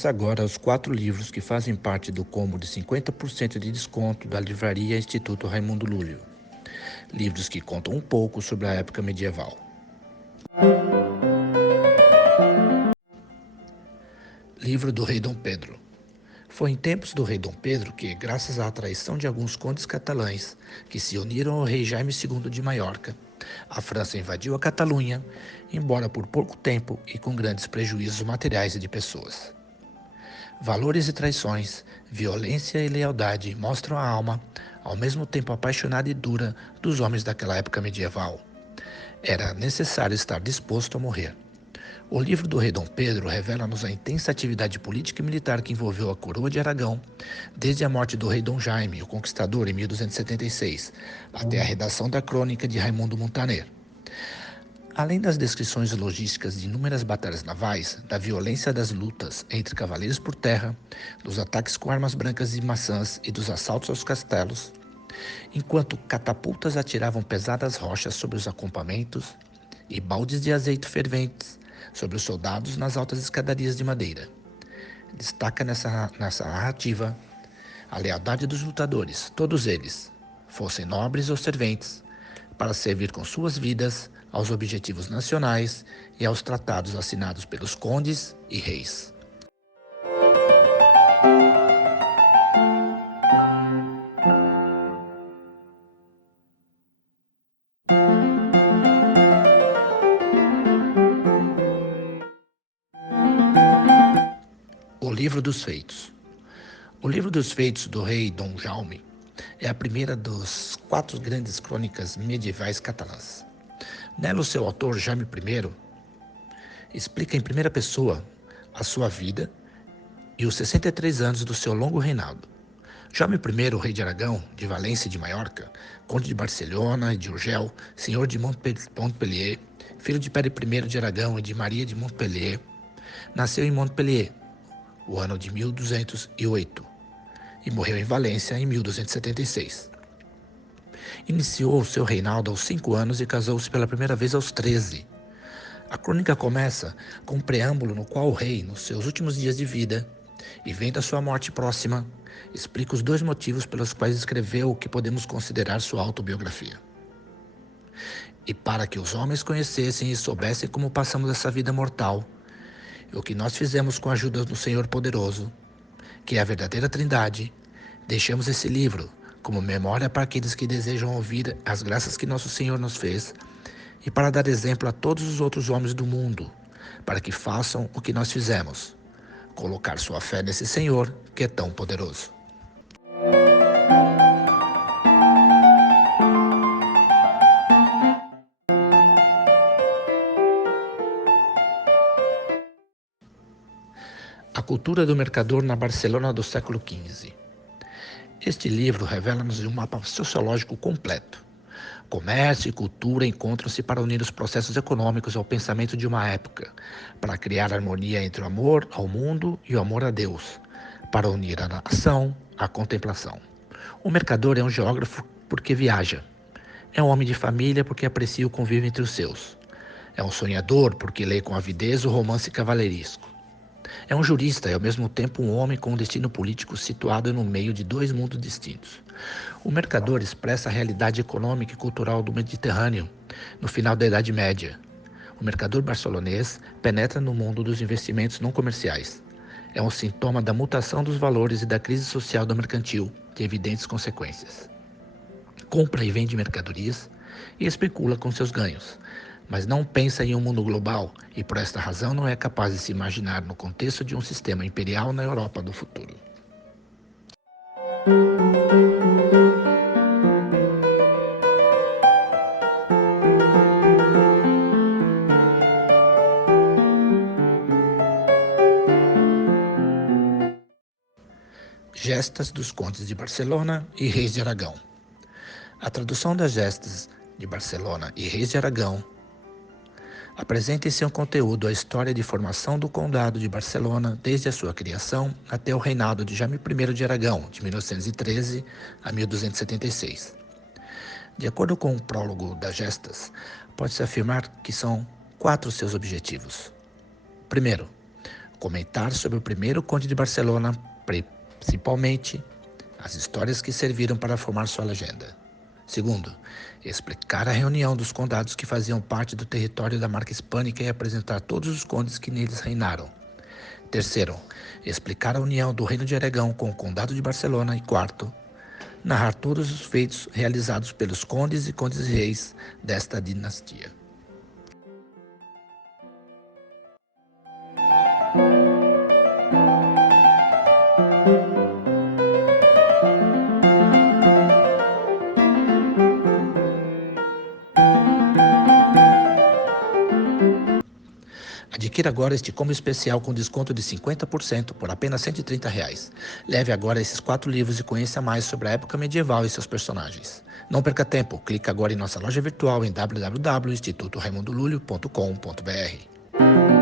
Conheça agora os 4 livros que fazem parte do combo de 50% de desconto da livraria Instituto Raimundo Lúlio. Livros que contam um pouco sobre a época medieval. Livro do Rei Dom Pedro. Foi em tempos do Rei Dom Pedro que, graças à traição de alguns condes catalães que se uniram ao rei Jaime II de Maiorca, a França invadiu a Catalunha, embora por pouco tempo e com grandes prejuízos materiais e de pessoas. Valores e traições, violência e lealdade mostram a alma, ao mesmo tempo apaixonada e dura, dos homens daquela época medieval. Era necessário estar disposto a morrer. O livro do Rei Dom Pedro revela-nos a intensa atividade política e militar que envolveu a coroa de Aragão, desde a morte do rei Dom Jaime, o Conquistador, em 1276, até a redação da crônica de Raimundo Montaner. Além das descrições logísticas de inúmeras batalhas navais, da violência das lutas entre cavaleiros por terra, dos ataques com armas brancas e maçãs e dos assaltos aos castelos, enquanto catapultas atiravam pesadas rochas sobre os acampamentos e baldes de azeite ferventes sobre os soldados nas altas escadarias de madeira. Destaca nessa narrativa a lealdade dos lutadores, todos eles, fossem nobres ou serventes, para servir com suas vidas aos objetivos nacionais e aos tratados assinados pelos condes e reis. O Livro dos Feitos. O Livro dos Feitos do rei Dom Jaume é a primeira das 4 grandes crônicas medievais catalãs. Nela, o seu autor, Jaime I, explica em primeira pessoa a sua vida e os 63 anos do seu longo reinado. Jaume I, rei de Aragão, de Valência e de Maiorca, conde de Barcelona e de Urgel, senhor de Montpellier, filho de Pedro I de Aragão e de Maria de Montpellier, nasceu em Montpellier, o ano de 1208, e morreu em Valência em 1276. Iniciou seu reinado aos 5 anos e casou-se pela primeira vez aos 13. A crônica começa com um preâmbulo no qual o rei, nos seus últimos dias de vida, e vendo a sua morte próxima, explica os 2 motivos pelos quais escreveu o que podemos considerar sua autobiografia. E para que os homens conhecessem e soubessem como passamos essa vida mortal, e o que nós fizemos com a ajuda do Senhor Poderoso, que é a verdadeira Trindade, deixamos esse livro como memória para aqueles que desejam ouvir as graças que nosso Senhor nos fez e para dar exemplo a todos os outros homens do mundo, para que façam o que nós fizemos, colocar sua fé nesse Senhor que é tão poderoso. A cultura do mercador na Barcelona do século XV. Este livro revela-nos um mapa sociológico completo. Comércio e cultura encontram-se para unir os processos econômicos ao pensamento de uma época, para criar harmonia entre o amor ao mundo e o amor a Deus, para unir a ação à contemplação. O mercador é um geógrafo porque viaja. É um homem de família porque aprecia o convívio entre os seus. É um sonhador porque lê com avidez o romance cavalheiresco. É um jurista e, ao mesmo tempo, um homem com um destino político situado no meio de 2 mundos distintos. O mercador expressa a realidade econômica e cultural do Mediterrâneo, no final da Idade Média. O mercador barcelonês penetra no mundo dos investimentos não comerciais. É um sintoma da mutação dos valores e da crise social do mercantil, de evidentes consequências. Compra e vende mercadorias e especula com seus ganhos, mas não pensa em um mundo global e, por esta razão, não é capaz de se imaginar no contexto de um sistema imperial na Europa do futuro. Gestas dos Condes de Barcelona e Reis de Aragão. A tradução das Gestas de Barcelona e Reis de Aragão apresenta em seu conteúdo a história de formação do Condado de Barcelona desde a sua criação até o reinado de Jaime I de Aragão, de 1913 a 1276. De acordo com o prólogo das Gestas, pode-se afirmar que são 4 seus objetivos. Primeiro, comentar sobre o primeiro conde de Barcelona, principalmente as histórias que serviram para formar sua legenda. Segundo, explicar a reunião dos condados que faziam parte do território da marca hispânica e apresentar todos os condes que neles reinaram. Terceiro, explicar a união do Reino de Aragão com o Condado de Barcelona. E quarto, narrar todos os feitos realizados pelos condes e condes reis desta dinastia. Adquira agora este combo especial com desconto de 50% por apenas R$ 130. Leve agora esses 4 livros e conheça mais sobre a época medieval e seus personagens. Não perca tempo, clique agora em nossa loja virtual em www.institutoraimondolulio.com.br.